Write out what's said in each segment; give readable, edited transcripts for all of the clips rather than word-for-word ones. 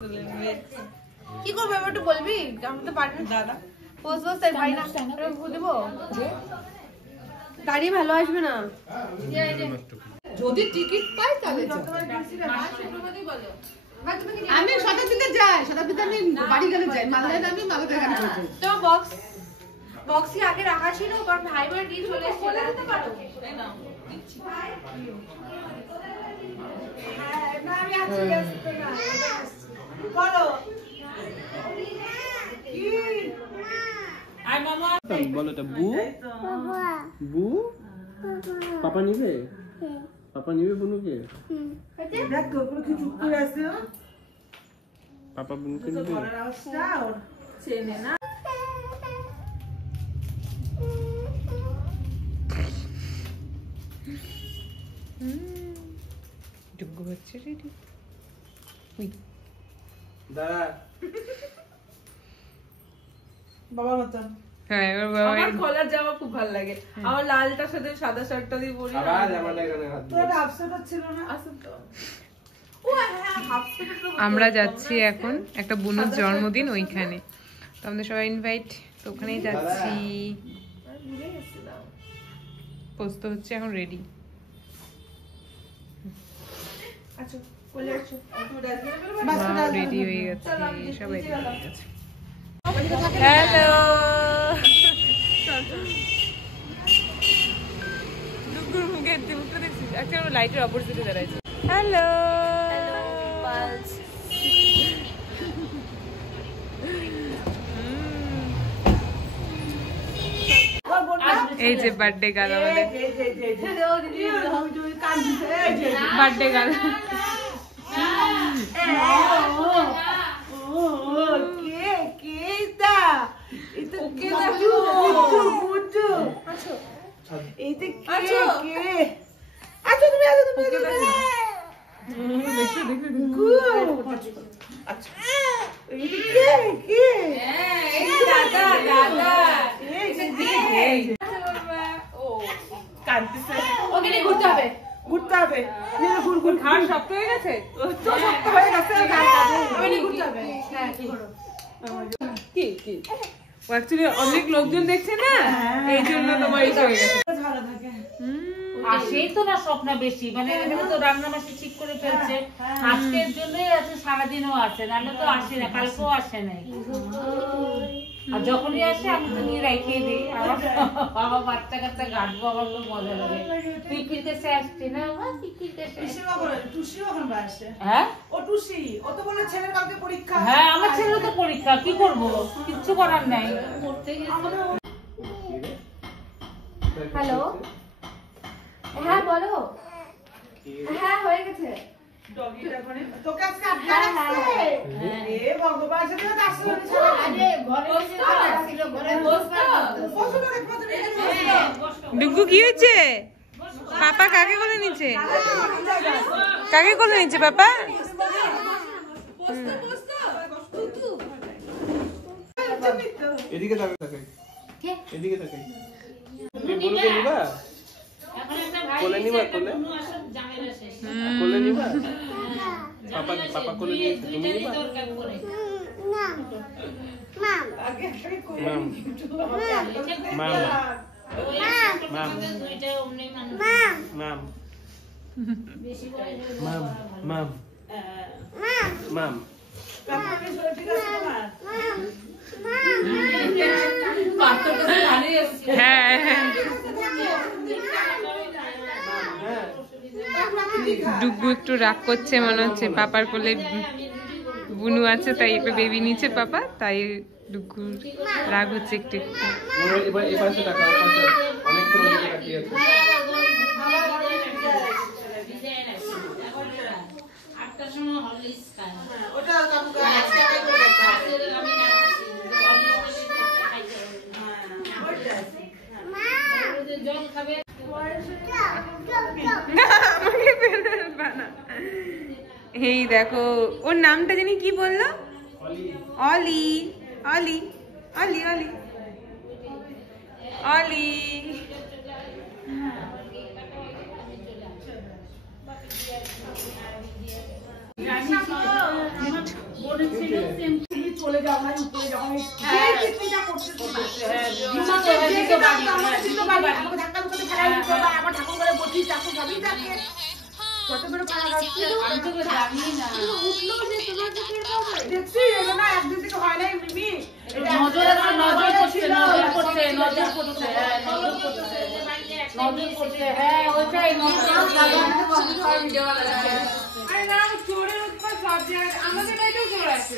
কি করবো এবার একটু বলবি? আমি তো পারি না দাদা। পোস্ট পোস্ট তাই ভাই না দেবো গাড়ি ভালো আসবে না যদি টিকিট পাই তাহলে আমি শতাব্দীতে যাই, শতাব্দীতে আমি বাড়ি গেলে যাই, মালদায় আমি মালদায় গাড়ি করে যাই। তো বক্স কি আগে রাখা ছিল কারণ ভাই বোন দিয়ে চলে এসে বলে দিতে পারো না আমি আছি না বলো কি আই মামা বলো এটা বু বু পাপা নিবে পাপা নিবে বুনুকে দেখ তো পুরো কি চুপ করে আছে পাপা বুনুকে নিবে চেনে না ডুগু হচ্ছে রেডি দাঁড়া বাবার মতন। হ্যাঁ এবার বাবা আমার কলার জামা খুব ভালো লাগে আমার লালটার সাথে সাদা শার্টটা দিয়ে পরি আবার জামাটা এখানে হাত তোর হাফ স্যাট ছিল না? আসুন তো ও হ্যাঁ হাফ স্যাট আমরা যাচ্ছি এখন একটা বুনুর জন্মদিন ওইখানে তো আমাদের সবাই ইনভাইট তো ওখানেই যাচ্ছি ভুলে গেছিলাম পোস্ত হচ্ছে এখন রেডি আচ্ছা বলে আছো তুমি ডাস্টবিনে বাস মা করে রেডি হয়ে গেছে সবাই রেডি হয়ে গেছে হ্যালো ডুগুর মুখে মুখটা দেখছিস আজকে আমরা লাইটের অপোজিটে দাঁড়াইছি হ্যালো পালস এই যে বার্থডে গাল আমাদের বার্থডে গাল ঘুরতে হবে খাওয়ার শক্ত হয়ে গেছে শক্ত হয়ে গেছে ঘুরতে হবে কি কি অ্যাকচুয়ালি অনেক লোকজন দেখছে না এই জন্য তোমার এই হয়ে গেছে ভালো থাকে আর সেই তো না স্বপ্ন বেশি মানে এখানে তো রান্না মাসি ঠিক করে ফেলছে আজকের জন্যই আছে সারাদিনও আছে নাহলে তো আসে না কালকেও আসে নাই আর যখনই আসে আমি তো নিয়ে রেখে দিই আমার বাবা বাচ্চা কাচ্চা গাঁটবো আমার খুব মজা লাগে পিপির কাছে আসছে না পিপির কাছে টুসি কখন আসে হ্যাঁ ও টুসি ও তো বলে ছেলের কালকে পরীক্ষা হ্যাঁ আমার ছেলে তো পরীক্ষা কি করবো কিচ্ছু করার নাই হ্যালো হ্যাঁ বলো হ্যাঁ হয়ে গেছে তোকে আজকে আড্ডা লাগছে এ ভগবান সেটা তো আসলে আরে ঘরে ছিল ঘরে বসো না একবার তুমি ডুগু কি হয়েছে পাপা কাকে কোলে নিচ্ছে কাকে কোলে নিচ্ছে পাপা এদিকে তাকাই এদিকে তাকাই তুমি বুনুকে নিবা কোলে নিবা কোলে কোলে নিবা পাপা পাপা কোলে নিয়ে তুমি নিবা মাম মাম মাম মাম মাম মাম হ্যাঁ হ্যাঁ ডুগু একটু রাগ করছে মনে হচ্ছে পাপার কোলে বুনু আছে তাই একটু বেবি নিচ্ছে পাপা তাই ডুগু রাগ হচ্ছে একটু এবার এই পাশে টাকা অনেক দিকে তাকিয়ে আছে ওটা কামকা জল খাবে এই দেখো ওর নামটা জানি কি বললো অলি অলি অলি অলি অলি তুমি চলে যাও না উপরে যখন যা করছে আমার ঠাকুর ঘরে বসি ঠাকুর সবই থাকে কত বড় দেখছি এলো না একদিন থেকে হয় নাই মিমি নজর করছে হ্যাঁ ওইটাই আরে না চোরের উৎপাত সব জায়গায় আমাদের বাড়িতেও চোর আছে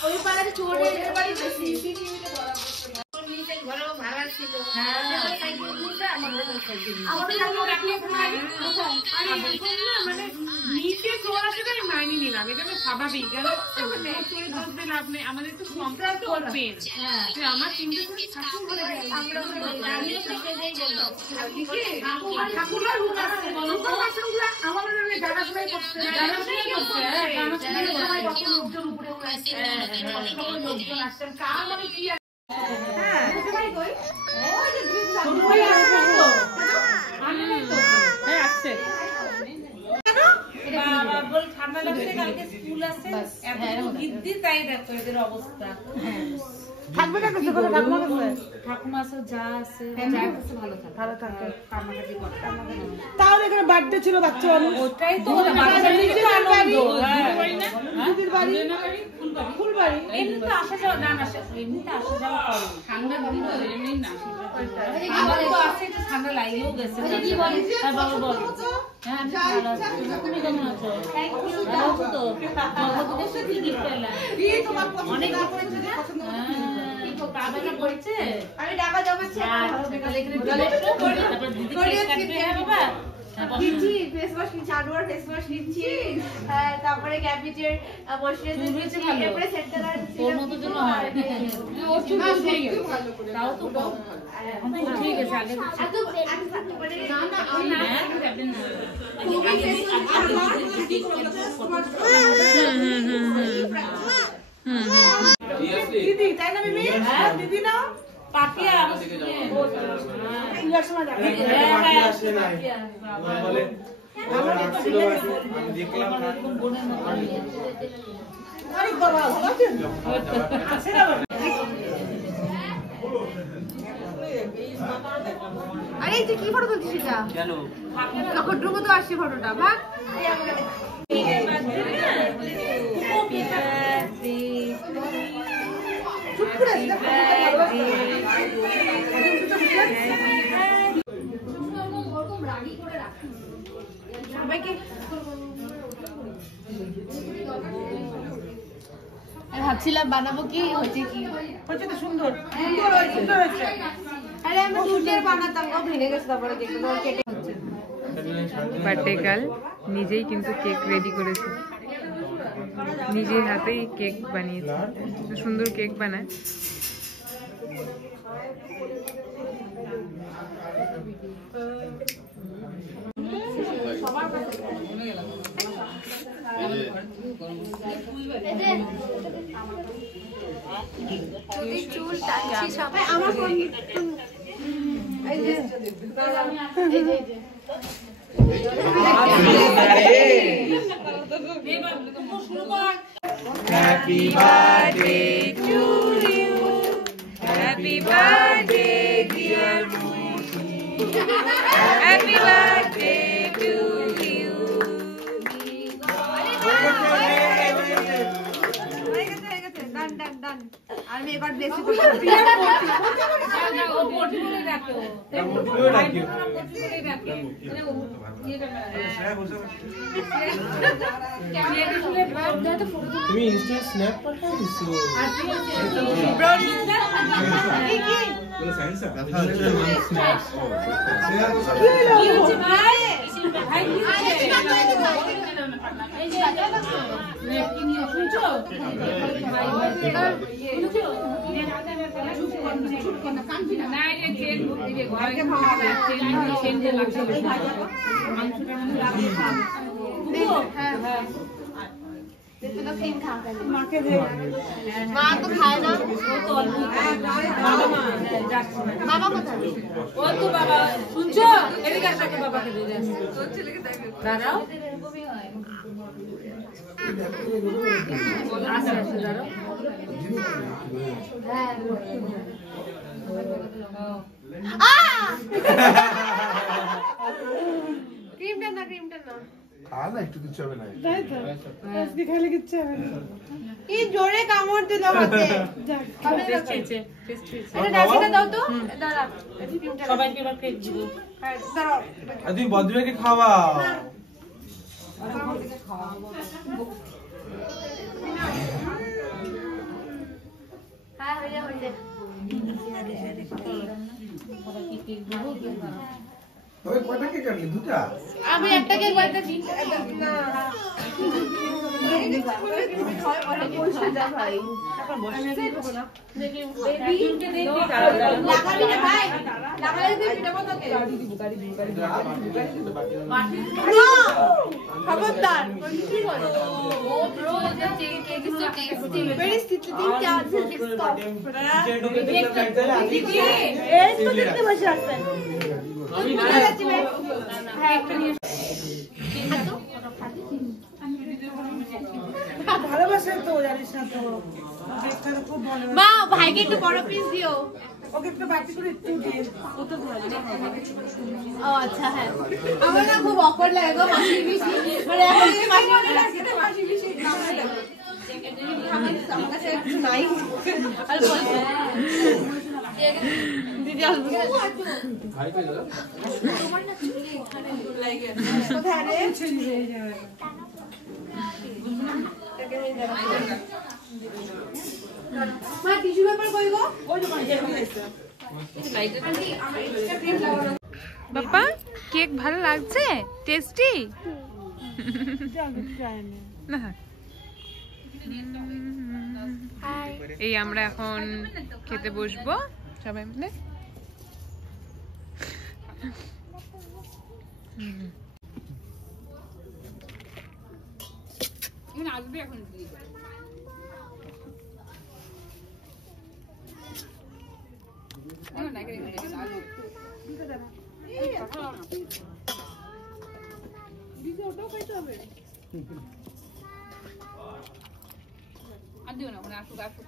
তো ওই পাড়াতে চোরের বাড়ি বেশি সিসিটিভিতে ধরা পড়ছে ঘরেও ভাড়া ছিল মানে নিচে চোর আসে আমি মাইনে নিলাম, এটা তো স্বাভাবিক। চোরে ধরবে লাভ নেই, আমাদের তো সংসার করবেন। আমার চিন্তা করে শাশুড় ঘরে ঠান্ডা লাগছে, কালকে স্কুল আছে তাই দেখো এদের অবস্থা। থাকবে না কিছু করে ঠাকুমা কাছে ঠাকুমা আছে যা আছে ভালো থাকে কান্নাকাটি করে। তাহলে এখানে বার্থডে ছিল বাচ্চা মানুষ ওটাই তো ফুলবাড়ি এমনিতে আসা যাওয়া না এমনিতে আসা যাওয়া করে ঠান্ডা এমনি না আমার তো আছে একটু ঠান্ডা লাগেও গেছে। বাবা বল হ্যাঁ আমি ভালো আছি, তুমি কেমন আছো? ভালো আছো তো? জন্মদিনের কি গিফট পেলাম? অনেক করেছে আমি টাকা জমাচ্ছি তারপর দিদি কেক কাটবে। হ্যাঁ বাবা নিচ্ছি ফেস ওয়াশ নিচ্ছি, আনোয়ার ফেস ওয়াশ নিচ্ছি, তারপরে ক্যাবিজের ময়শ্চারাইজার নিচ্ছি, এরপরে সেন্টারার তোর মতো যেন হয় ওর চুল উঠে গেছে তাও তো এখন তো উঠে গেছে আগে দিদি তাই না মিমি দিদি না পাপিয়া ইলেকশন যাবে আরে বাবা আছে না আরে এই যে কি ফটো তুলছিস এটা কেন তখন ঢুকো তো আসছে ফটোটা ভাগ চুপ করে সবাইকে ভাবছিলাম বানাবো কি হচ্ছে কি হচ্ছে তো সুন্দর সুন্দর হয়েছে আরে আমি দুধের বানাতাম ও ভেঙে গেছে তারপরে দেখতে তো কেটে হচ্ছে বার্থডে গার্ল নিজেই কিন্তু কেক রেডি করেছে, নিজের হাতেই কেক বানিয়েছে, সুন্দর কেক বানায়। চুল টানছি সবাই আমার ফোন এই যে Happy birthday to you, happy birthday dear Mushi, happy birthday to you. ডান ডান ডান আমি এবার বেশি করে ও পটি বলে রাখো তুমি ইনস্টা স্ন্যাপ পাঠাইছো মা তো খায় না বাবা কোথায় ও তো বাবা শুনছো এদিকে আসো বাবাকে দিয়ে দাও দাঁড়াও ক্রিমটা না ক্রিমটা না খালা একটু দিচ্ছে হবে না তাই তো আজকে খালি কিচ্ছু হবে না কি জোরে কামড় দিল হাতে এটা ডাসিটা দাও তো দাঁড়া এই ক্রিমটা সবাইকে এবার কেক দিব। দাঁড়াও আর তুমি বদ্রীকে খাওয়াও। হ্যাঁ হয়ে যাবে সবাইকে কেক দিব। ওই কয়টা কেক আনলি দুটা আমি একটা কেক বাড়িতে দিই না লাগাবি না ভাই লাগালে তুই পিটাবো তোকে খবরদার কি বলো ও bro the cake is so tasty very tasty क्या स्टॉप दीदी এই তো দেখতে বসে আছেন আমি না হ্যাঁ একটা নিয়ে ভালোবাসে তো জানিস না তো কেকটা খুব ভালো মা ভাইকে একটু বড় পিস দিও ওকে একটু বাটি করে একটু দিয়ে ও তো ভালো ও আচ্ছা হ্যাঁ আমার না খুব অকওয়ার্ড লাগে গো মাসি পিসি মানে এখন যদি মাসি মনে লাগে তো মাসি পিসি আমার কাছে কিছু নাই আর বলছে দিদি আসবে ভাই কই দাদা? তোমার না চুলে এখানে লাগে কোথায় রে মা টিস্যু পেপার কই গো ওই তো মানে যেটা আছে আন্টি আমার এক্সট্রা ক্রিম লাগানো বাপ্পা কেক ভালো লাগছে? টেস্টি? না এই আমরা এখন খেতে বসবো সবাই মিলে। আসবে এখন আর দিও না মানে আসুক আসুক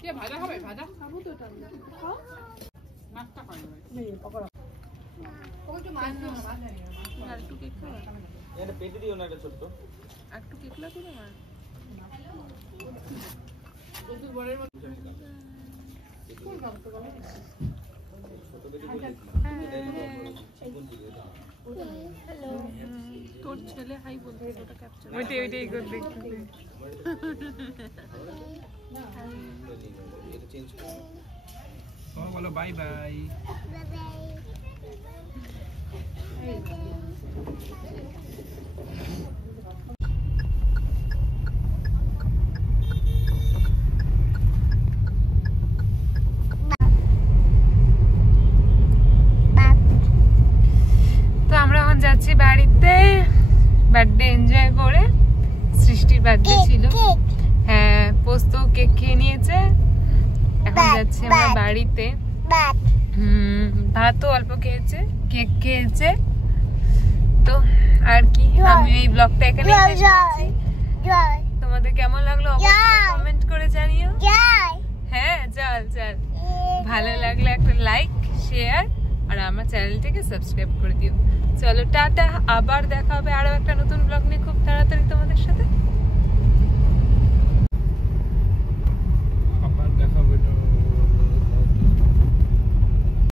কে ভাজা খাবে ভাজা খাবো তো এটা মাছটা খাই ও একটু মাছ দিও না আর একটু কেক খাবে এটা পেটে দিও না এটা ছোট্ট। একটু কেক লাগবে তোমার ওষুধ বড়ের মতো তোর ছেলে হাই বলতে ওটা ক্যাপচার ওইটাই করে দেখতে এটা চেঞ্জ করো। তোমার বলো বাই বাই। তো আমরা এখন যাচ্ছি বাড়িতে বার্থডে এনজয় করে। সৃষ্টির বার্থডে ছিল, হ্যাঁ পোস্ত কেক খেয়ে নিয়েছে। এখন যাচ্ছি আমরা বাড়িতে। ভাতও অল্প খেয়েছে, কেক খেয়েছে। তো আর কি, আমি এই ব্লগটা এখানে শেষ করছি। তোমাদের কেমন লাগলো অবশ্যই কমেন্ট করে জানিও। হ্যাঁ চল চল, ভালো লাগলে একটা লাইক শেয়ার আর আমার চ্যানেলটাকে সাবস্ক্রাইব করে দিও। চলো টাটা, আবার দেখা হবে আরো একটা নতুন ব্লগ নিয়ে খুব তাড়াতাড়ি তোমাদের সাথে।